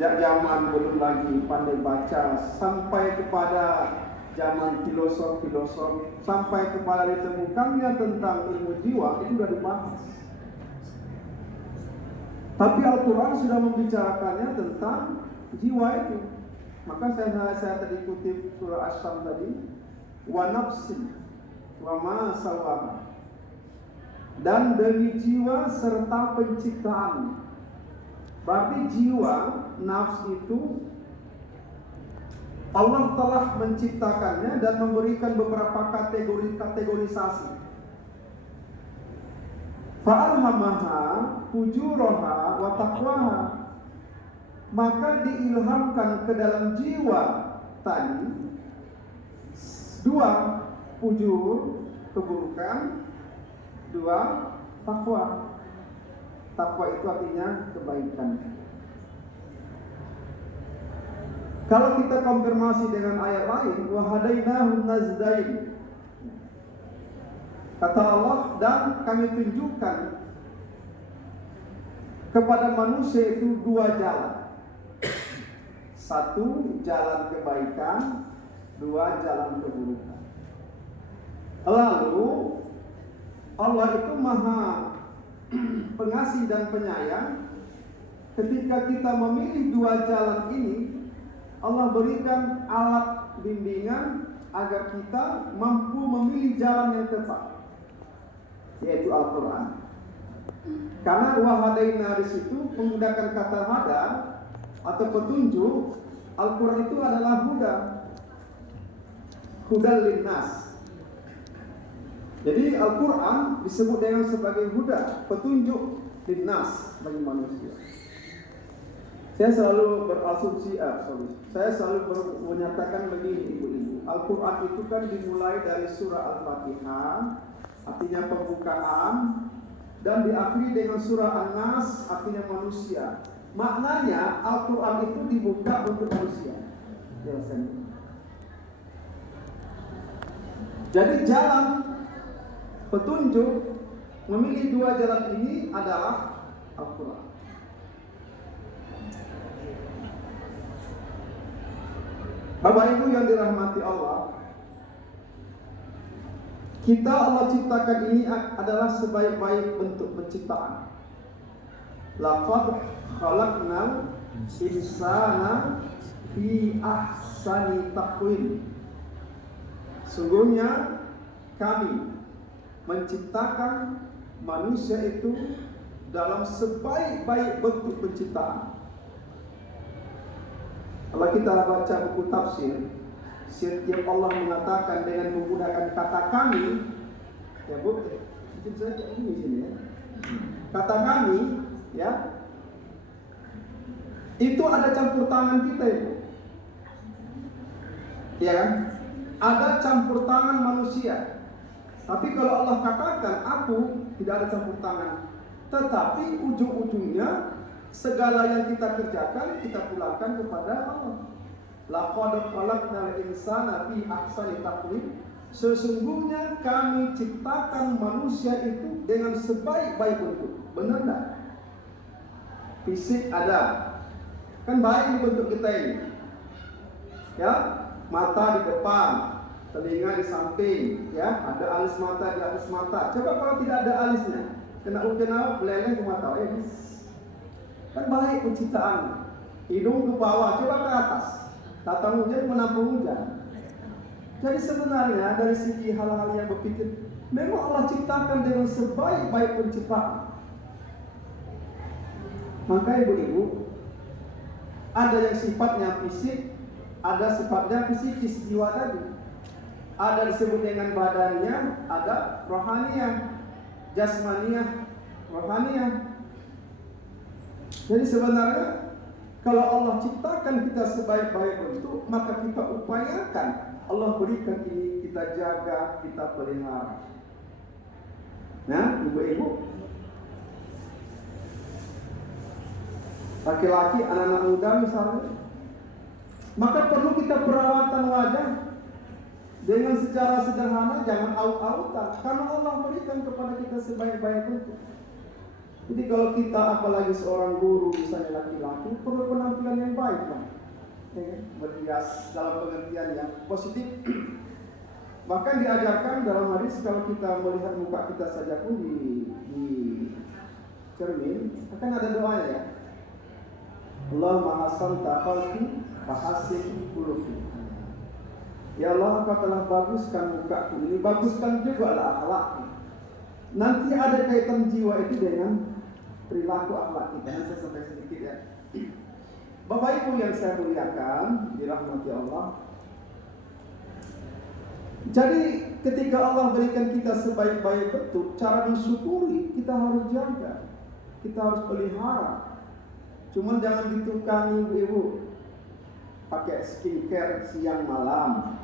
Sejak zaman belum lagi pandai baca, sampai kepada zaman filosof, sampai kepada ditemukannya tentang ilmu jiwa, itu sudah dibahas. Tapi Al-Quran sudah membicarakannya tentang jiwa itu. Maka saya tadi kutip surah Asy-Syams tadi, wa nafsin wa ma sawaha, dan demi jiwa serta penciptaan. Berarti jiwa, nafs itu Allah telah menciptakannya dan memberikan beberapa kategorisasi. Fa'alhamaha fujuraha wa taqwaha, maka diilhamkan ke dalam jiwa tadi dua, fujur, keburukan, dua, takwa. Takwa itu artinya kebaikan. Kalau kita konfirmasi dengan ayat lain, wa hadainahun najdain, kata Allah, dan kami tunjukkan kepada manusia itu dua jalan. Satu, jalan kebaikan, dua, jalan keburukan. Lalu Allah itu maha pengasih dan penyayang. Ketika kita memilih dua jalan ini, Allah berikan alat bimbingan agar kita mampu memilih jalan yang tepat, yaitu Al-Quran. Karena wahadaina di situ menggunakan kata hada atau petunjuk. Al-Quran itu adalah huda linnas. Jadi Al-Quran disebut dengan sebagai huda, petunjuk linnas bagi manusia. Saya selalu berasumsi, saya selalu menyatakan begini, ibu-ibu. Al-Quran itu kan dimulai dari surah Al-Fatihah, artinya pembukaan, dan diakhiri dengan surah An-Nas, artinya manusia. Maknanya Al-Quran itu dibuka untuk manusia. Jadi jalan petunjuk memilih dua jalan ini adalah Al-Quran. Bapak Ibu yang dirahmati Allah, Allah ciptakan ini adalah sebaik-baik bentuk penciptaan. Laqad khalaqnal insana fi ahsani taqwim. Sungguhnya kami menciptakan manusia itu dalam sebaik-baik bentuk penciptaan. Kalau kita baca buku tafsir, setiap Allah mengatakan dengan menggunakan kata kami, ya Bu, mungkin saya ini sini ya. Kata kami, ya, itu ada campur tangan kita itu, ya kan? Ada campur tangan manusia. Tapi kalau Allah katakan aku, tidak ada campur tangan. Tetapi ujung-ujungnya segala yang kita kerjakan kita pulangkan kepada Allah. Laqad khalaqnal insana fi ahsani taqwim. Sesungguhnya kami ciptakan manusia itu dengan sebaik-baik bentuk. Benar enggak? Fisik ada. Kan baik bentuk kita ini. Ya, mata di depan, telinga di samping, ya, ada alis mata di atas mata. Coba kalau tidak ada alisnya, kena beleleng ke mata, kan baik penciptaan. Hidung ke bawah, coba ke atas, datang hujan menampung hujan. Jadi sebenarnya dari segi hal-hal yang berpikir, memang Allah ciptakan dengan sebaik-baik penciptaan. Maka ibu-ibu, ada yang sifatnya fisik, ada sifatnya psikis, jiwa tadi. Ada disebut dengan badannya, ada rohaniah, jasmaniah, rohaniah. Jadi sebenarnya kalau Allah ciptakan kita sebaik-baik bentuk, maka kita upayakan Allah berikan ini, kita jaga, kita pelihara. Nah, ibu-ibu, laki-laki, anak-anak muda misalnya, maka perlu kita perawatan wajah dengan secara sederhana, jangan aut-autan, karena Allah berikan kepada kita sebaik-baik bentuk. Jadi kalau kita apalagi seorang guru misalnya laki-laki perlu penampilan yang berhias dalam pengertian yang positif. Bahkan diajarkan dalam hadis kalau kita melihat muka kita saja pun di cermin akan ada doanya ya. Allahumma hasanta khalqi fahasin khuluqi. Ya Allah, Engkau telah baguskan mukaku ini, baguskan juga akhlakku. Nanti ada kaitan jiwa itu dengan perilaku akhlak kita. Nanti saya sampai sedikit ya. Bapak Ibu yang saya muliakan, dirahmati Allah. Jadi ketika Allah berikan kita sebaik-baik bentuk, cara mensyukuri kita harus jaga, kita harus pelihara. Cuman jangan ditukangi ibu pakai skincare siang malam.